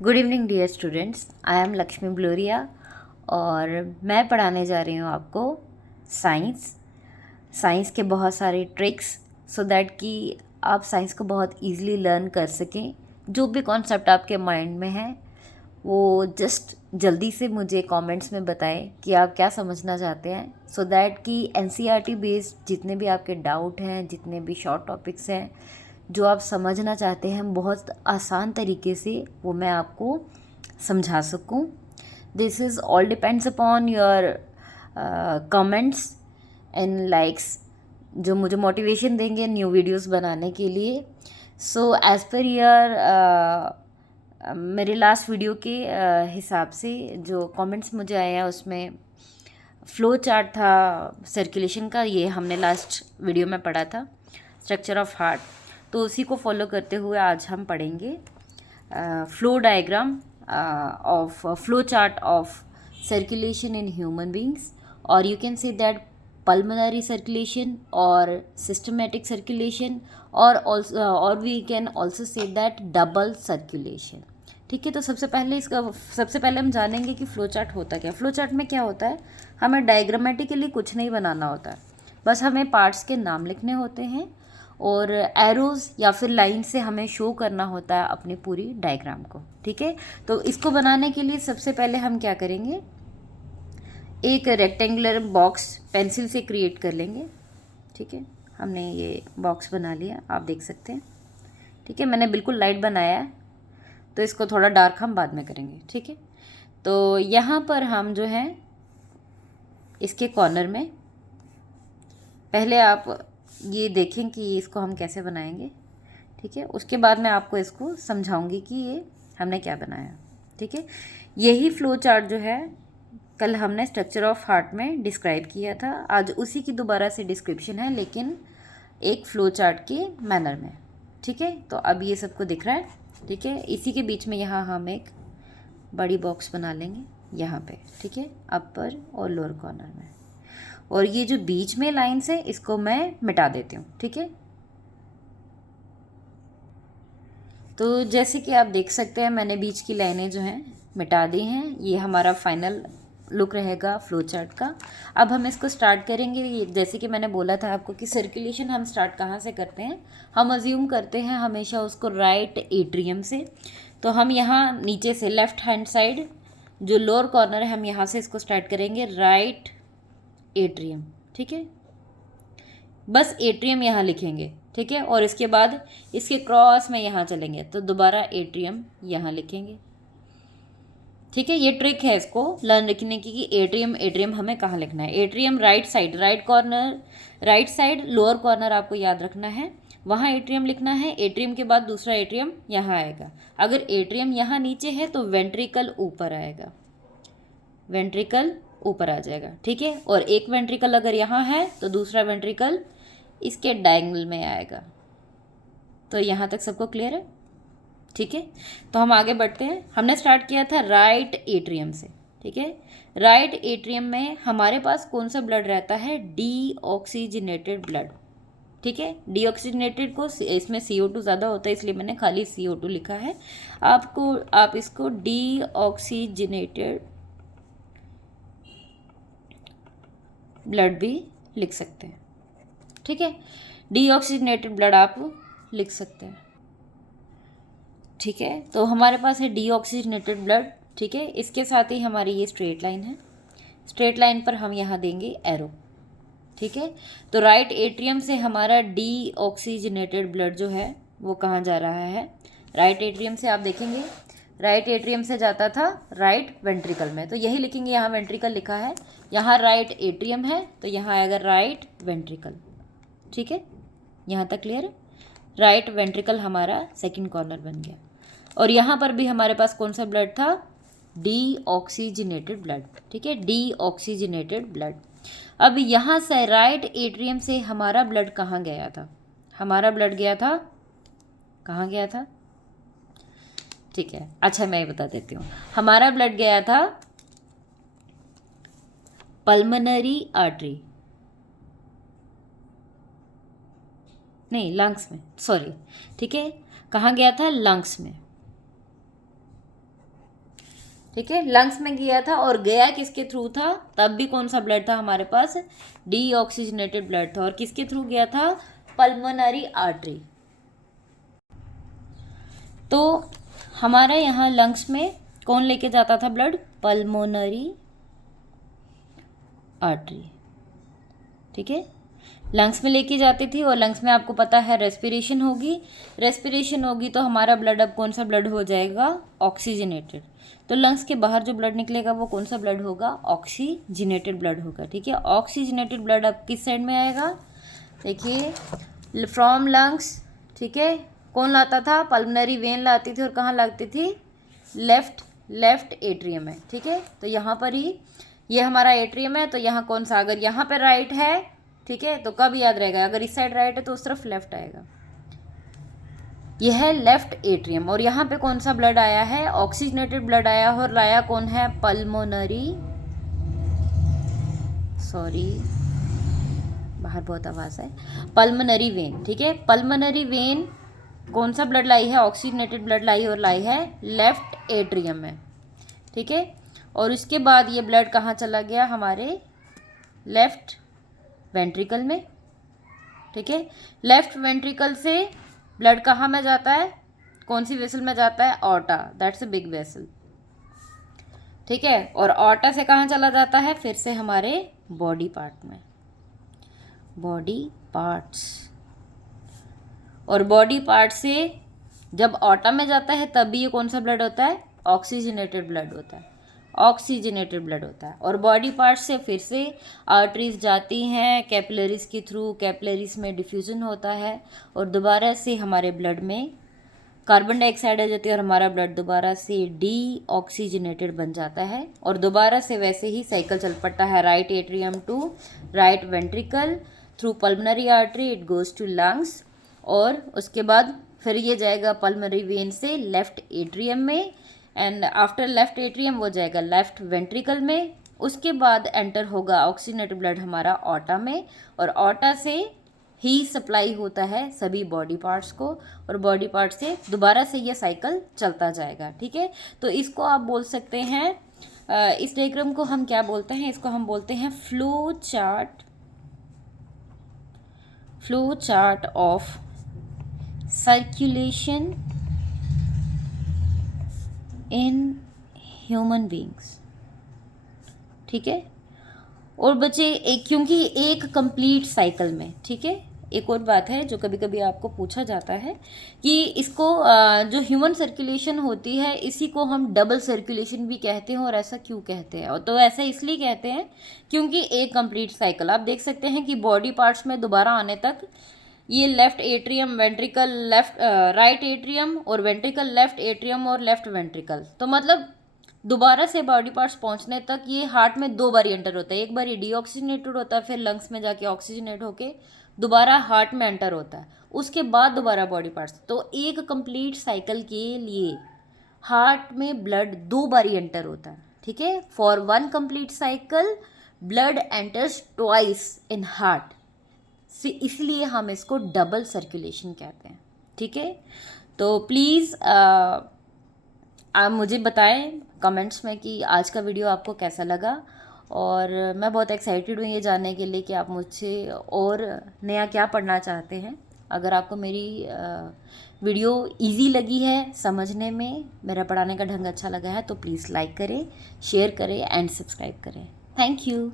Good evening dear students, I am Lakshmi Bloria और मैं पढ़ाने जा रही हूँ आपको साइंस के बहुत सारे ट्रिक्स सो दैट कि आप साइंस को बहुत इजीली लर्न कर सकें। जो भी कॉन्सेप्ट आपके माइंड में है वो जस्ट जल्दी से मुझे कमेंट्स में बताएं कि आप क्या समझना चाहते हैं, सो दैट कि एनसीईआरटी बेस्ड जितने भी आपके डाउट हैं, जितने भी शॉर्ट टॉपिक्स हैं जो आप समझना चाहते हैं बहुत आसान तरीके से, वो मैं आपको समझा सकूं। This is all depends upon your comments and likes, जो मुझे मोटिवेशन देंगे न्यू वीडियोस बनाने के लिए। सो एज़ पर योर मेरे लास्ट वीडियो के हिसाब से जो कमेंट्स मुझे आए हैं उसमें फ्लो चार्ट था सर्कुलेशन का, ये हमने लास्ट वीडियो में पढ़ा था, स्ट्रक्चर ऑफ हार्ट। तो उसी को फॉलो करते हुए आज हम पढ़ेंगे flow diagram of flow chart of circulation in human beings, और you can say that pulmonary circulation और सिस्टमेटिक सर्कुलेशन, और we can also say that double circulation. ठीक है, तो सबसे पहले हम जानेंगे कि फ्लो चार्ट होता क्या। फ्लो चार्ट में क्या होता है, हमें डायग्रामेटिकली कुछ नहीं बनाना होता है, बस हमें पार्ट्स के नाम लिखने होते हैं और एरोज़ या फिर लाइन से हमें शो करना होता है अपनी पूरी डायग्राम को। ठीक है, तो इसको बनाने के लिए सबसे पहले हम क्या करेंगे, एक रेक्टेंगुलर बॉक्स पेंसिल से क्रिएट कर लेंगे। ठीक है, हमने ये बॉक्स बना लिया, आप देख सकते हैं। ठीक है, मैंने बिल्कुल लाइट बनाया है, तो इसको थोड़ा डार्क हम बाद में करेंगे। ठीक है, तो यहाँ पर हम जो है इसके कॉर्नर में पहले आप ये देखें कि इसको हम कैसे बनाएंगे। ठीक है, उसके बाद मैं आपको इसको समझाऊंगी कि ये हमने क्या बनाया। ठीक है, यही फ्लो चार्ट जो है कल हमने स्ट्रक्चर ऑफ हार्ट में डिस्क्राइब किया था, आज उसी की दोबारा से डिस्क्रिप्शन है लेकिन एक फ्लो चार्ट के मैनर में। ठीक है, तो अब ये सबको दिख रहा है। ठीक है, इसी के बीच में यहाँ हम एक बड़ी बॉक्स बना लेंगे यहाँ पे। ठीक है, अपर और लोअर कॉर्नर में, और ये जो बीच में लाइन्स है इसको मैं मिटा देती हूँ। ठीक है, तो जैसे कि आप देख सकते हैं मैंने बीच की लाइनें जो हैं मिटा दी हैं। ये हमारा फाइनल लुक रहेगा फ्लो चार्ट का। अब हम इसको स्टार्ट करेंगे। जैसे कि मैंने बोला था आपको कि सर्कुलेशन हम स्टार्ट कहाँ से करते हैं, हम अज्यूम करते हैं हमेशा उसको राइट एट्रियम से। तो हम यहाँ नीचे से लेफ्ट हैंड साइड जो लोअर कॉर्नर है हम यहाँ से इसको स्टार्ट करेंगे, राइट एट्रियम। ठीक है, बस एट्रियम यहाँ लिखेंगे। ठीक है, और इसके बाद इसके क्रॉस में यहाँ चलेंगे तो दोबारा एट्रियम यहाँ लिखेंगे। ठीक है, ये ट्रिक है इसको लर्न रखने की कि एट्रियम हमें कहाँ लिखना है। Atrium right side, right corner, right side lower corner आपको याद रखना है, वहाँ एट्रियम लिखना है। एट्रियम के बाद दूसरा एट्रियम यहाँ आएगा। अगर एट्रियम यहाँ नीचे है तो वेंट्रिकल ऊपर आएगा, वेंट्रिकल ऊपर आ जाएगा। ठीक है, और एक वेंट्रिकल अगर यहाँ है तो दूसरा वेंट्रिकल इसके डायगोनल में आएगा। तो यहाँ तक सबको क्लियर है। ठीक है, तो हम आगे बढ़ते हैं। हमने स्टार्ट किया था राइट एट्रियम से। ठीक है, राइट एट्रियम में हमारे पास कौन सा ब्लड रहता है, डीऑक्सीजनेटेड ब्लड। ठीक है, डीऑक्सीजनेटेड को इसमें CO2 ज़्यादा होता है इसलिए मैंने खाली CO2 लिखा है। आप इसको डीऑक्सीजनेटेड ब्लड भी लिख सकते हैं। ठीक है, डीऑक्सीजनेटेड ब्लड आप लिख सकते हैं। ठीक है, तो हमारे पास है डीऑक्सीजनेटेड ब्लड। ठीक है, इसके साथ ही हमारी ये स्ट्रेट लाइन है, स्ट्रेट लाइन पर हम यहाँ देंगे एरो। ठीक है, तो राइट एट्रियम से हमारा डीऑक्सीजनेटेड ब्लड जो है वो कहाँ जा रहा है, राइट एट्रियम से आप देखेंगे राइट एट्रियम से जाता था राइट वेंट्रिकल में, तो यही लिखेंगे, यहाँ वेंट्रिकल लिखा है, यहाँ राइट एट्रियम है तो यहाँ आएगा राइट वेंट्रिकल। ठीक है, यहाँ तक क्लियर है। राइट वेंट्रिकल हमारा सेकंड कॉर्नर बन गया, और यहाँ पर भी हमारे पास कौन सा ब्लड था, डीऑक्सीजनेटेड ब्लड। ठीक है, डीऑक्सीजनेटेड ब्लड। अब यहाँ से राइट एट्रियम से हमारा ब्लड कहाँ गया था, हमारा ब्लड गया था, कहाँ गया था। ठीक है, अच्छा मैं बता देती हूँ, हमारा ब्लड गया था पल्मोनरी आर्टरी, नहीं लंग्स में, सॉरी। ठीक है, कहाँ गया था, लंग्स में। ठीक है, लंग्स में गया था और गया किसके थ्रू था, तब भी कौन सा ब्लड था हमारे पास, डीऑक्सीजनेटेड ब्लड था। और किसके थ्रू गया था, पल्मोनरी आर्टरी। तो हमारे यहाँ लंग्स में कौन लेके जाता था ब्लड, पल्मोनरी आर्टरी। ठीक है, लंग्स में लेके जाती थी और लंग्स में आपको पता है रेस्पिरेशन होगी तो हमारा ब्लड अब कौन सा ब्लड हो जाएगा, ऑक्सीजनेटेड। तो लंग्स के बाहर जो ब्लड निकलेगा वो कौन सा ब्लड होगा, ऑक्सीजनेटेड ब्लड होगा। ठीक है, ऑक्सीजनेटेड ब्लड अब किस साइड में आएगा, देखिए फ्रॉम लंग्स। ठीक है, कौन लाता था, पल्मोनरी वेन लाती थी और कहाँ लगती थी, लेफ्ट एट्रियम में। ठीक है, तो यहाँ पर ही ये हमारा एट्रियम है, तो यहाँ कौन सा, अगर यहाँ पर राइट है, ठीक है, तो कब याद रहेगा, अगर इस साइड राइट है तो उस तरफ लेफ्ट आएगा। यह है लेफ्ट एट्रियम। और यहाँ पे कौन सा ब्लड आया है, ऑक्सीजनेटेड ब्लड आया और लाया कौन है, पल्मोनरी, सॉरी बाहर बहुत आवाज़ है, पल्मोनरी वेन। ठीक है, पल्मोनरी वेन कौन सा ब्लड लाई है, ऑक्सीजनेटेड ब्लड लाई और लाई है लेफ्ट एट्रियम में। ठीक है, और उसके बाद ये ब्लड कहाँ चला गया, हमारे लेफ्ट वेंट्रिकल में। ठीक है, लेफ्ट वेंट्रिकल से ब्लड कहाँ में जाता है, कौन सी वेसल में जाता है, aorta, that's a big vessel. ठीक है, और ऑर्टा से कहाँ चला जाता है, फिर से हमारे बॉडी पार्ट में, बॉडी पार्ट्स। और बॉडी पार्ट से जब ऑर्टा में जाता है तब भी ये कौन सा ब्लड होता है, ऑक्सीजनेटेड ब्लड होता है, ऑक्सीजनेटेड ब्लड होता है। और बॉडी पार्ट से फिर से आर्टरीज जाती हैं कैपिलरीज के थ्रू, कैपिलरीज में डिफ्यूजन होता है और दोबारा से हमारे ब्लड में कार्बन डाइऑक्साइड आ जाती है और हमारा ब्लड दोबारा से डीऑक्सीजनेटेड बन जाता है। और दोबारा से वैसे ही साइकिल चल पड़ता है, right atrium to right ventricle, through pulmonary artery it goes to lungs, और उसके बाद फिर ये जाएगा पल्मोनरी वेन से लेफ्ट एट्रियम में, एंड आफ्टर लेफ्ट एट्रियम वो जाएगा लेफ्ट वेंट्रिकल में। उसके बाद एंटर होगा ऑक्सीजनेटेड ब्लड हमारा ऑर्टा में, और ऑर्टा से ही सप्लाई होता है सभी बॉडी पार्ट्स को, और बॉडी पार्ट से दोबारा से ये साइकिल चलता जाएगा। ठीक है, तो इसको आप बोल सकते हैं, इस डायग्राम को हम क्या बोलते हैं, इसको हम बोलते हैं flow chart of circulation in human beings. ठीक है, और बच्चे क्योंकि एक कंप्लीट साइकिल में, ठीक है, एक और बात है जो कभी कभी आपको पूछा जाता है कि इसको जो ह्यूमन सर्कुलेशन होती है इसी को हम डबल सर्कुलेशन भी कहते हैं, और ऐसा क्यों कहते हैं, तो ऐसा इसलिए कहते हैं क्योंकि एक कंप्लीट साइकिल आप देख सकते हैं कि बॉडी पार्ट्स में दोबारा आने तक ये left atrium, ventricle, right atrium और वेंट्रिकल, लेफ्ट एट्रियम और लेफ्ट वेंट्रिकल, तो मतलब दोबारा से बॉडी पार्ट्स पहुंचने तक ये हार्ट में 2 बार एंटर होता है। एक बार ये डीऑक्सीजनेटेड होता है, फिर लंग्स में जाके ऑक्सीजनेट होके दोबारा हार्ट में एंटर होता है, उसके बाद दोबारा बॉडी पार्ट्स। तो एक कंप्लीट साइकिल के लिए हार्ट में ब्लड 2 बार एंटर होता है। ठीक है, for 1 complete cycle blood enters twice in heart, इसलिए हम इसको डबल सर्कुलेशन कहते हैं। ठीक है, तो प्लीज़ आप मुझे बताएं कमेंट्स में कि आज का वीडियो आपको कैसा लगा, और मैं बहुत एक्साइटेड हूँ ये जानने के लिए कि आप मुझसे और नया क्या पढ़ना चाहते हैं। अगर आपको मेरी वीडियो इजी लगी है समझने में, मेरा पढ़ाने का ढंग अच्छा लगा है, तो प्लीज़ लाइक करें, शेयर करें एंड सब्सक्राइब करें। Thank you.